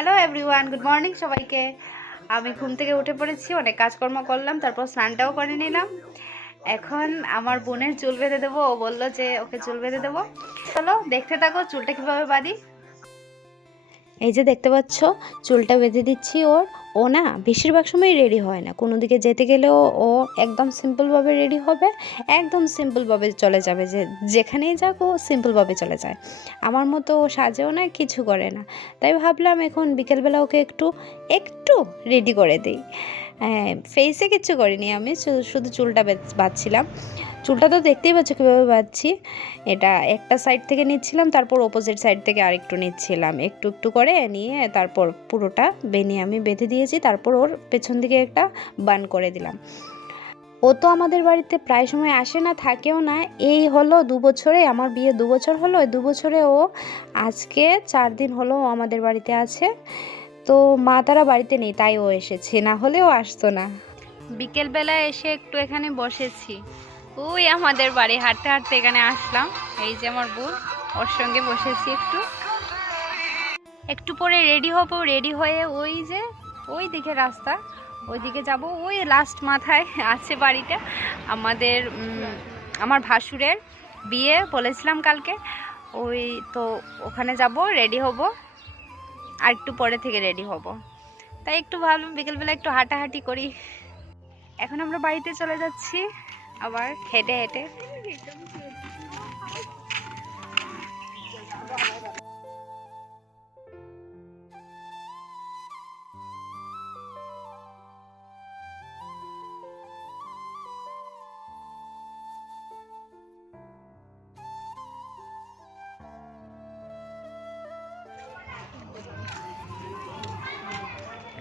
Hello everyone, good morning সবাইকে। আমি ঘুম থেকে উঠে পড়েছি, অনেক কাজকর্ম করলাম, তারপর স্নানটাও করে নিলাম। এখন আমার বোনের চুল বেঁধে দেবো। ও বললো যে ওকে চুল বেঁধে দেবো। চলো দেখতে থাকো চুলটা কিভাবে বাঁধি। এই যে দেখতে পাচ্ছ চুলটা বেঁধে দিচ্ছি ওর। ও না বেশিরভাগ সময় রেডি হয় না, কোনো দিকে যেতে গেলেও ও একদম সিম্পলভাবে রেডি হবে, একদম সিম্পলভাবে চলে যাবে, যে যেখানেই যাক ও সিম্পলভাবে চলে যায়। আমার মতো ও সাজেও না, কিছু করে না। তাই ভাবলাম এখন বিকেলবেলা ওকে একটু একটু রেডি করে দিই। হ্যাঁ, ফেসে কিচ্ছু করিনি, আমি শুধু চুলটা বাঁধছিলাম। চুলটা তো দেখতেই পাচ্ছ কীভাবে বাঁধছি। এটা একটা সাইড থেকে নিচ্ছিলাম, তারপর অপোজিট সাইড থেকে আরেকটু নিচ্ছিলাম, একটু একটু করে নিয়ে তারপর পুরোটা বেনি আমি বেঁধে দিয়েছি। তারপর ওর পেছন দিকে একটা বান করে দিলাম। ও তো আমাদের বাড়িতে প্রায় সময় আসে না, থাকেও না। এই হলো 2 বছরে, আমার বিয়ে 2 বছর হলো। এই 2 বছরে ও আজকে 4 দিন হলো আমাদের বাড়িতে আছে। তো মা তারা বাড়িতে নেই, তাই ও এসেছে, না হলেও আসতো না। বিকেলবেলা এসে একটু এখানে বসেছি। ওই আমাদের বাড়ি হাঁটতে হাঁটতে এখানে আসলাম। এই যে আমার বোন, ওর সঙ্গে বসেছি। একটু পরে রেডি হব। রেডি হয়ে ওই যে ওই দিকে রাস্তা, ওই দিকে যাব। ওই লাস্ট মাথায় আছে বাড়িটা আমাদের। আমার ভাসুরের বিয়ে বলেছিলাম কালকে, ওই তো ওখানে যাব, রেডি হব। আর একটু পরে থেকে রেডি হব। তাই একটু ভাবলাম বিকেলবেলা একটু হাঁটাহাঁটি করি। এখন আমরা বাড়িতে চলে যাচ্ছি আবার হেঁটে হেঁটে।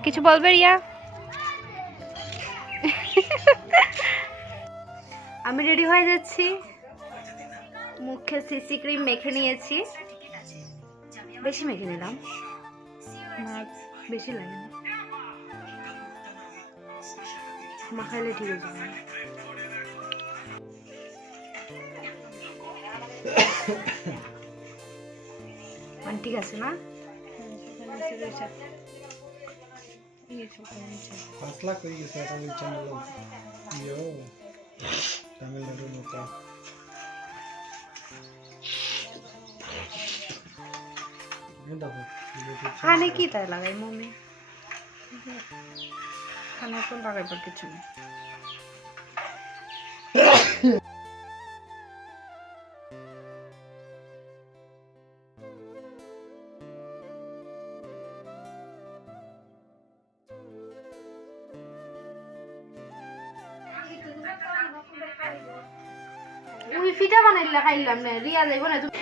কিছু বলবে রিয়া? আমি রেডি হয়ে যাচ্ছি, মুখে সিসি ক্রিম মেখে নিয়েছি। বেশি মেখে নিলাম, বেশি লাগে না, মাখাইলে ঠিক আছে। মানে ঠিক আছে না? 5 লাখ হয়ে গেছে তামিল চ্যানেল। তামিলনাড়ুর মতো খানে কি তাই লাগাই মম্মি, খানে তো লাগাইবার কিছু নেই। ওই ফিটা বানাইলা খাইলাম না, রিয়া যাইব না তুমি।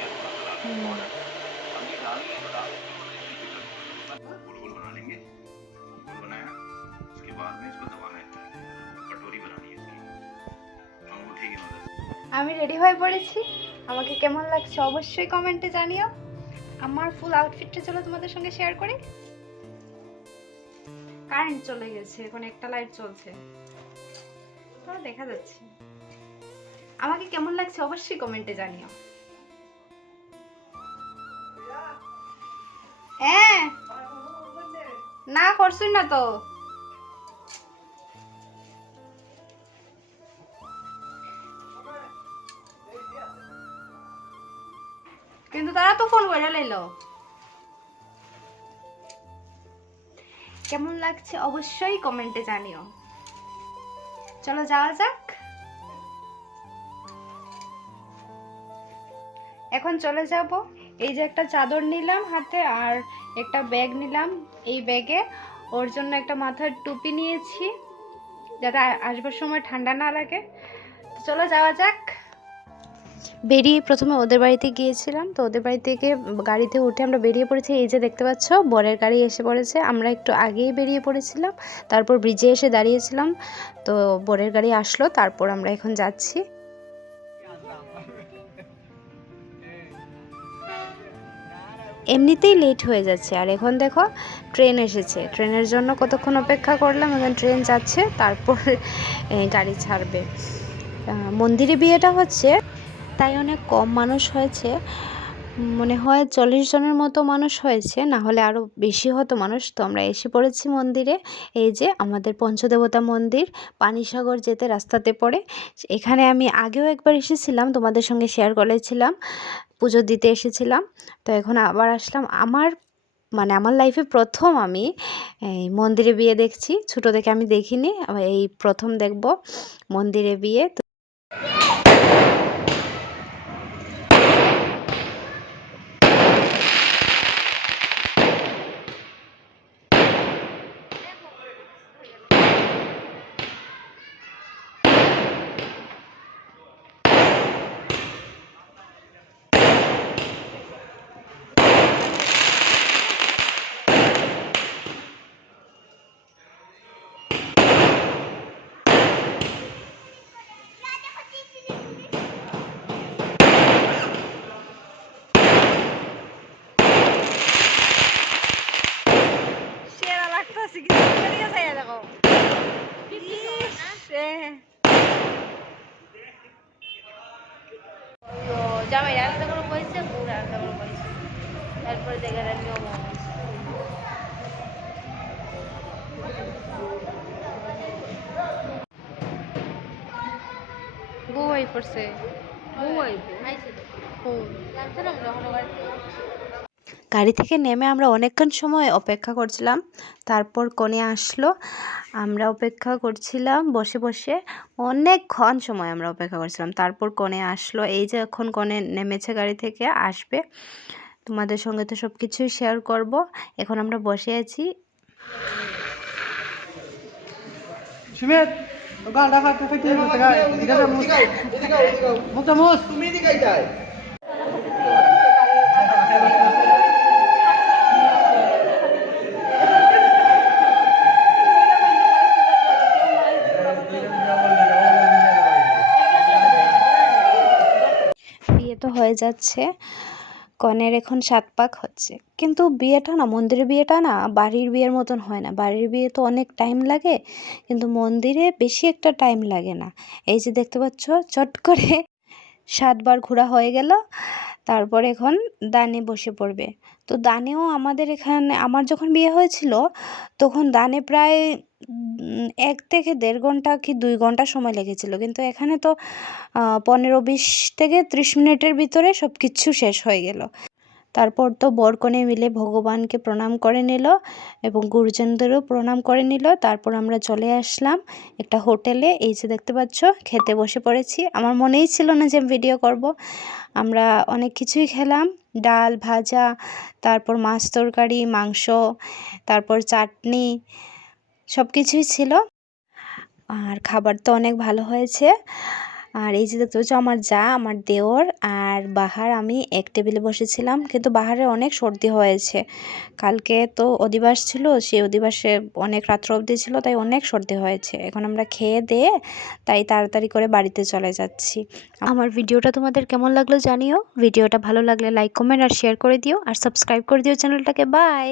আমি রেডি হয়ে পড়েছি। আমাকে কেমন লাগছে অবশ্যই কমেন্টে জানিও। আমার ফুল আউটফিটটা চলো তোমাদের সঙ্গে শেয়ার করি। কারেন্ট চলে গেছে, এখন একটা লাইট চলছে, তো দেখা যাচ্ছে। আমাকে কেমন লাগছে অবশ্যই কমেন্টে জানিও। হ্যাঁ, না করছুই না তো। কিন্তু তারা তো ফোন করে লাইলো। কেমন লাগছে অবশ্যই কমেন্টে জানিও। চলো যাওয়া যাক। এখন চলে যাব। এই যে একটা চাদর নিলাম হাতে, আর একটা ব্যাগ নিলাম। এই ব্যাগে ওর জন্য একটা মাথার টুপি নিয়েছি, যাতে আসবার সময় ঠান্ডা না লাগে। চলো যাওয়া যাক। বেরিয়ে প্রথমে ওদের বাড়িতে গিয়েছিলাম, তো ওদের বাড়ি থেকে গাড়িতে উঠে আমরা বেরিয়ে পড়েছি। এই যে দেখতে পাচ্ছ বরের গাড়ি এসে পড়েছে। আমরা একটু আগেই বেরিয়ে পড়েছিলাম, তারপর ব্রিজে এসে দাঁড়িয়েছিলাম, তো বরের গাড়ি আসলো, তারপর আমরা এখন যাচ্ছি। এমনিতেই লেট হয়ে যাচ্ছে, আর এখন দেখো ট্রেন এসেছে। ট্রেনের জন্য কতক্ষণ অপেক্ষা করলাম, এখন ট্রেন যাচ্ছে, তারপর গাড়ি ছাড়বে। মন্দিরে বিয়েটা হচ্ছে, তাই অনেক কম মানুষ হয়েছে। মনে হয় 40 জনের মতো মানুষ হয়েছে, না হলে আরও বেশি হতো মানুষ। তো আমরা এসে পড়েছি মন্দিরে। এই যে আমাদের পঞ্চদেবতা মন্দির, পানিসাগর যেতে রাস্তাতে পড়ে। এখানে আমি আগেও একবার এসেছিলাম, তোমাদের সঙ্গে শেয়ার করেছিলাম, পুজো দিতে এসেছিলাম। তো এখন আবার আসলাম। আমার লাইফে প্রথম আমি এই মন্দিরে বিয়ে দেখছি। ছোটো থেকে আমি দেখিনি, এই প্রথম দেখব মন্দিরে বিয়ে। সেরা লাগতেছে কি করিয়া যাইয়া দেখো জামাই আলাদা করে বলছে, পুরো আলাদা করে বলছে, তারপরে দেখার নিয়ম হয়েছে। বউই পড়ছে, গাড়ি থেকে নেমে আমরা অনেকক্ষণ সময় অপেক্ষা করছিলাম। তারপর কনে আসলো, আমরা অপেক্ষা করছিলাম বসে বসে, অনেকক্ষণ সময় আমরা অপেক্ষা করছিলাম। তারপর কনে আসলো, এই যে এখন কনে নেমেছে গাড়ি থেকে, আসবে। তোমাদের সঙ্গে তো সব কিছুই শেয়ার করব। এখন আমরা বসে আছি। সুমিত গালটা খাতে খাইতে করতে গায় এদিকে যা মুখ মুখ তুমি এদিকে যাই বিয়ে তো হয়ে যাচ্ছে, কনের এখন 7 পাক হচ্ছে। কিন্তু বিয়েটা না, মন্দিরের বিয়েটা না বাড়ির বিয়ের মতন হয় না। বাড়ির বিয়ে তো অনেক টাইম লাগে, কিন্তু মন্দিরে বেশি একটা টাইম লাগে না। এই যে দেখতে পাচ্ছ, চট করে 7 বার ঘোরা হয়ে গেল। তারপর এখন দানে বসে পড়বে। তো দানেও আমাদের এখানে, আমার যখন বিয়ে হয়েছিল তখন দানে প্রায় 1 থেকে 1.5 ঘন্টা কি 2 ঘন্টা সময় লেগেছিল। কিন্তু এখানে তো 15-20 থেকে 30 মিনিটের ভিতরে সব কিছু শেষ হয়ে গেল। তারপর তো বর কনে মিলে ভগবানকে প্রণাম করে নিল এবং গুরুজনদেরও প্রণাম করে নিল। তারপর আমরা চলে আসলাম একটা হোটেলে। এই যে দেখতে পাচ্ছ, খেতে বসে পড়েছি। আমার মনেই ছিল না যে ভিডিও করব। আমরা অনেক কিছুই খেলাম, ডাল ভাজা, তারপর মাছ তরকারি, মাংস, তারপর চাটনি, সব কিছুই ছিল। আর খাবার তো অনেক ভালো হয়েছে। আর এই যে দেখতে পাচ্ছ, আমার যা, আমার দেওর আর বাহার, আমি এক টেবিলে বসেছিলাম। কিন্তু বাহারের অনেক সর্দি হয়েছে, কালকে তো অধিবাস ছিল, সেই অধিবাসে অনেক রাত্র অবধি ছিল, তাই অনেক সর্দি হয়েছে। এখন আমরা খেয়ে দিয়ে তাই তাড়াতাড়ি করে বাড়িতে চলে যাচ্ছি। আমার ভিডিওটা তোমাদের কেমন লাগলো জানিও। ভিডিওটা ভালো লাগলে লাইক কমেন্ট আর শেয়ার করে দিও, আর সাবস্ক্রাইব করে দিও চ্যানেলটাকে। বাই।